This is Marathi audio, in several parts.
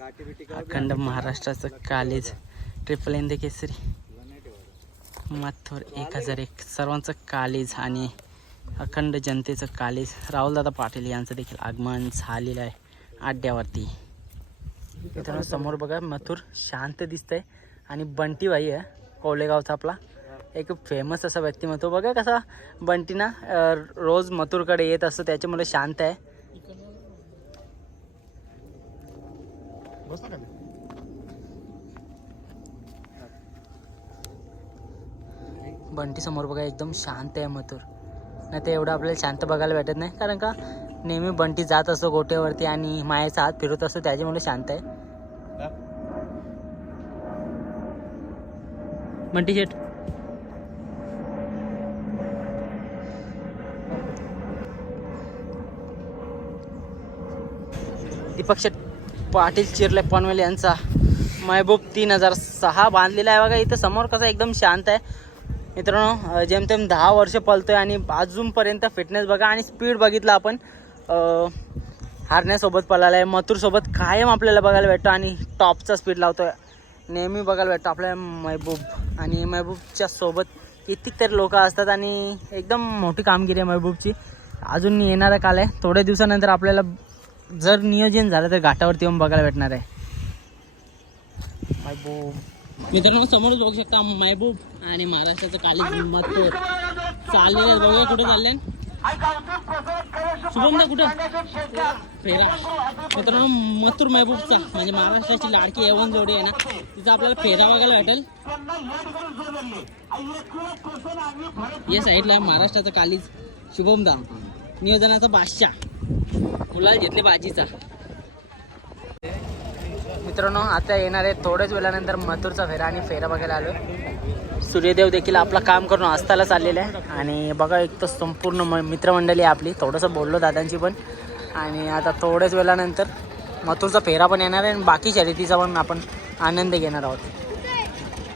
अखंड महाराष्ट्राचं कालेज ट्रिपल एन केसरी. माथोर एक हजार एक. सर्वांचं कालेज आणि अखंड जनतेचं कालेज. राहुलदादा पाटील यांचं देखील आगमन झालेलं आहे आड्यावरती. मित्रांनो समोर बघा मथुर शांत दिसतंय आणि बंटी बाई आहे कोलेगावचा आपला. एक फेमस असा व्यक्तिमत्व. बघा कसा बंटी ना अं, रोज मथुरकडे येत असतो त्याच्यामुळे शांत आहे. बंटी समोर बघा एकदम शांत आहे मथुर. नाही तर एवढं आपल्याला शांत बघायला भेटत नाही कारण का नेहमी बंटी जात असतो गोट्यावरती आणि मायाचा हात फिरत असतो त्याच्यामुळे शांत आहे. बंटी शेट दीपक शेट. पाटील चिरले पनवेल यांचा महबूब तीन हजार सहा बांधलेला आहे. बघा इथं समोर कसं एकदम शांत आहे. मित्रांनो जेमतेम दहा वर्ष पळतोय आणि अजूनपर्यंत फिटनेस बघा आणि स्पीड बघितलं आपण हारण्यासोबत पळाला आहे. मथुरसोबत कायम आपल्याला बघायला भेटतो आणि टॉपचा स्पीड लावतोय. नेहमी बघायला भेटतो आपल्या महबूब आणि महबूबच्या सोबत कितीतरी लोक असतात आणि एकदम मोठी कामगिरी आहे महबूबची. अजून येणारा काल आहे. थोड्या दिवसानंतर आपल्याला जर नियोजन झालं तर घाटावरती येऊन बघायला भेटणार आहे. मित्रांनो समोर बघू शकता महबूब आणि महाराष्ट्राचं काली मथुर चाललेलं बघूया कुठे चालले शुभमदा कुठं? फेरा. मित्रांनो मथुर महबूबचा म्हणजे महाराष्ट्राची लाडकी यवन जोडी आहे ना तिचा आपल्याला फेरा बघायला भेटेल. या साईडला आहे महाराष्ट्राचा कालीज शुभमदा. नियोजनाचा बादशाह. मुलाला घेतले भाजीचा. मित्रांनो आता येणार आहे थोड्याच वेळानंतर मथुरचा फेरा आणि फेरा बघायला आलो सूर्यदेव देखील आपलं काम करून आस्थाला चाललेलं आहे. आणि बघा एक तर संपूर्ण म मित्रमंडळी आपली. थोडंसं बोललो दादांची पण. आणि आता थोड्याच वेळानंतर मथुरचा फेरा पण येणार आहे आणि बाकी शर्यतीचा पण आपण आनंद घेणार आहोत.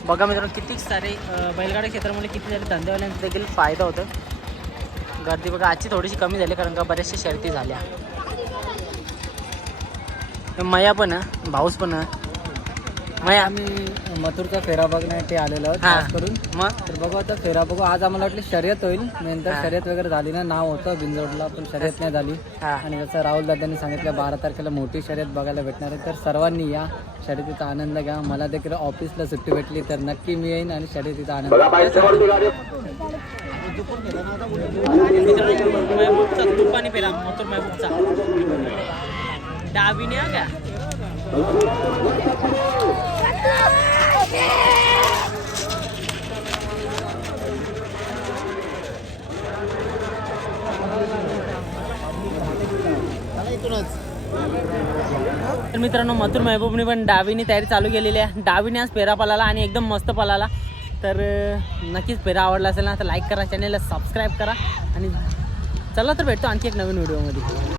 बघा मित्रांनो किती सारे बैलगाडा क्षेत्रामध्ये किती सारे धंदेवाल्यांचा देखील फायदा होतो गर्दी बघा आजची थोडीशी कमी झाली कारण का बऱ्याचशा शर्ती झाल्या. मया पण भाऊस पण आम्ही मथुरचा फेरा बघण्यासाठी आलेलो आहोत. खास करून. मग? तर बघू आता फेरा बघू. आज आम्हाला वाटलं शर्यत होईल. नंतर. शर्यत वगैरे झाली ना नाव होतं बिंजोडला पण शर्यत नाही झाली. आणि जसं राहुल दादांनी सांगितलं बारा तारखेला मोठी शर्यत बघायला भेटणार आहे. तर सर्वांनी या शर्यतीचा आनंद घ्या. मला देखील ऑफिसला सुट्टी भेटली तर नक्की मी येईन आणि शर्यतीचा आनंद महबूबचा डावीने हा का तर मित्रांनो मथुर महबूबने पण डावीने तयारी चालू केलेली आहे. डावीने आज पेरा पळाला आणि एकदम मस्त पळाला. तर नक्कीच फेरा आवडला असेल ना तर लाईक करा चॅनेलला सबस्क्राईब करा. आणि चला तर भेटतो आणखी एक नवीन व्हिडिओमध्ये